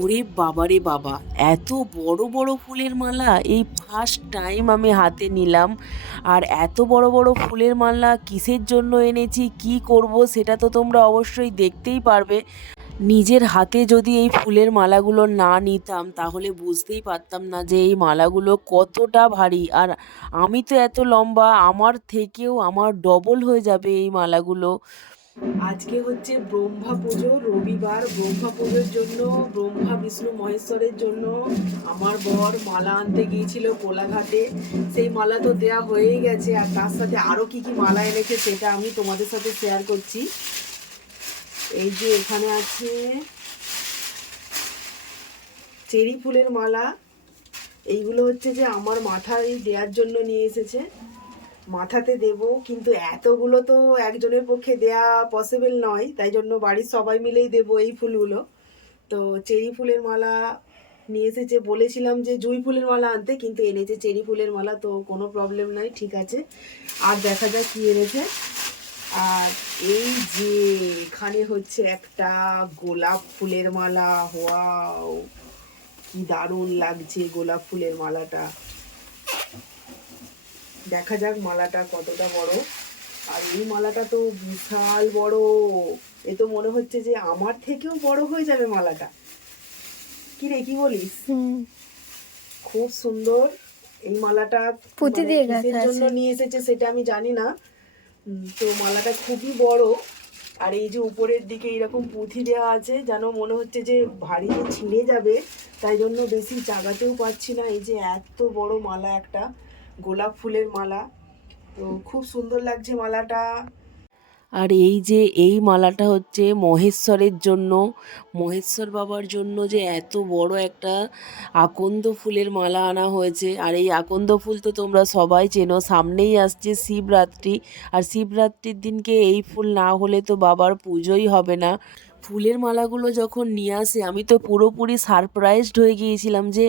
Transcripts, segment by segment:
ওরে বাবা রে বাবা, এত বড় বড় ফুলের মালা এই ফার্স্ট টাইম আমি হাতে নিলাম। আর এত বড় বড় ফুলের মালা কিসের জন্য এনেছি, কি করব সেটা তো তোমরা অবশ্যই দেখতেই পারবে। নিজের হাতে যদি এই ফুলের মালাগুলো না নিতাম তাহলে বুঝতেই পারতাম না যে এই মালাগুলো কতটা ভারী। আর আমি তো এত লম্বা, আমার থেকেও আমার ডবল হয়ে যাবে এই মালাগুলো। আজকে হচ্ছে ব্রহ্মা পুজো, রবিবার। ব্রহ্মা পুজোর জন্য, ব্রহ্মা বিষ্ণু মহেশ্বরের জন্য আমার বর মালা আনতে গিয়েছিল কোলাঘাটে। সেই মালা তো দেয়া হয়েই গেছে, আর তার সাথে আরও কি কি মালা এনেছে সেটা আমি তোমাদের সাথে শেয়ার করছি। এই যে এখানে আছে চেরি ফুলের মালা। এইগুলো হচ্ছে যে আমার মাথায় দেওয়ার জন্য নিয়ে এসেছে, মাথাতে দেব। কিন্তু এতগুলো তো একজনের পক্ষে দেয়া পসিবল নয়, তাই জন্য বাড়ির সবাই মিলেই দেব এই ফুলগুলো। তো চেরি ফুলের মালা নিয়ে এসেছে। বলেছিলাম যে জুঁই ফুলের মালা আনতে, কিন্তু এনেছে চেরি ফুলের মালা, তো কোনো প্রবলেম নাই, ঠিক আছে। আর দেখা যাক কি এনেছে। আর এই যে এখানে হচ্ছে একটা গোলাপ ফুলের মালা। ওয়াও, কি দারুণ লাগছে গোলাপ ফুলের মালাটা। দেখা যাক মালাটা কতটা বড়। আর এই মালাটা তো বিশাল বড়, এ তো মনে হচ্ছে যে আমার থেকেও বড় হয়ে যাবে মালাটা। কি রে, কি বলিস? খুব সুন্দর এই মালাটা। পুঁতি মানে দিয়ে কিসের গাঁথা জন্য আছে। নিয়ে এসেছে সেটা আমি জানি না। তো মালাটা খুবই বড়। আর এই যে উপরের দিকে এরকম পুঁথি দেওয়া আছে, যেন মনে হচ্ছে যে ভারীতে ছিঁড়ে যাবে, তাই জন্য বেশি জাগাতেও পারছি না। এই যে এত বড় মালা, একটা গোলাপ ফুলের মালা। তো খুব সুন্দর লাগছে মালাটা। আর এই যে এই মালাটা হচ্ছে মহেশ্বরের জন্য, মহেশ্বর বাবার জন্য যে এত বড় একটা আকন্দ ফুলের মালা আনা হয়েছে। আর এই আকন্দ ফুল তো তোমরা সবাই চেনো, সামনেই আসছে শিবরাত্রি। আর শিবরাত্রির দিনকে এই ফুল না হলে তো বাবার পুজোই হবে না। ফুলের মালাগুলো যখন নিয়ে আসে আমি তো পুরোপুরি সারপ্রাইজড হয়ে গিয়েছিলাম যে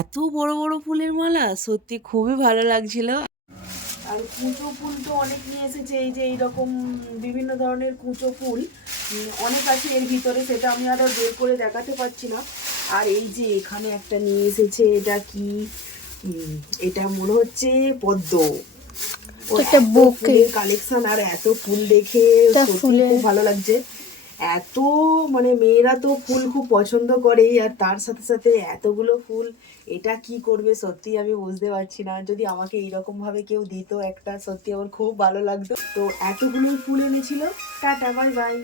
এত বড় বড় ফুলের মালা, সত্যি খুবই ভালো লাগছিল। আর কুচো ফুল তো অনেক নিয়ে এসেছে। এই যে এইরকম বিভিন্ন ধরনের কুচো ফুল অনেক আছে এর ভিতরে, সেটা আমি আরও বের করে দেখাতে পারছি না। আর এই যে এখানে একটা নিয়ে এসেছে, এটা কি, এটা মনে হচ্ছে পদ্ম। ও একটা এত বুকে, ফুলের কালেকশন, আর এত ফুল দেখে একটা সত্যি ফুলের খুব ভালো লাগছে। এত মানে মেয়েরা তো ফুল খুব পছন্দ করেই, আর তার সাথে সাথে এতগুলো ফুল, এটা কি করবে সত্যি আমি বুঝতে পারছি না। যদি আমাকে এইরকম ভাবে কেউ দিত একটা, সত্যি আমার খুব ভালো লাগতো। তো এতগুলোই ফুল এনেছিল। Tata, bye bye.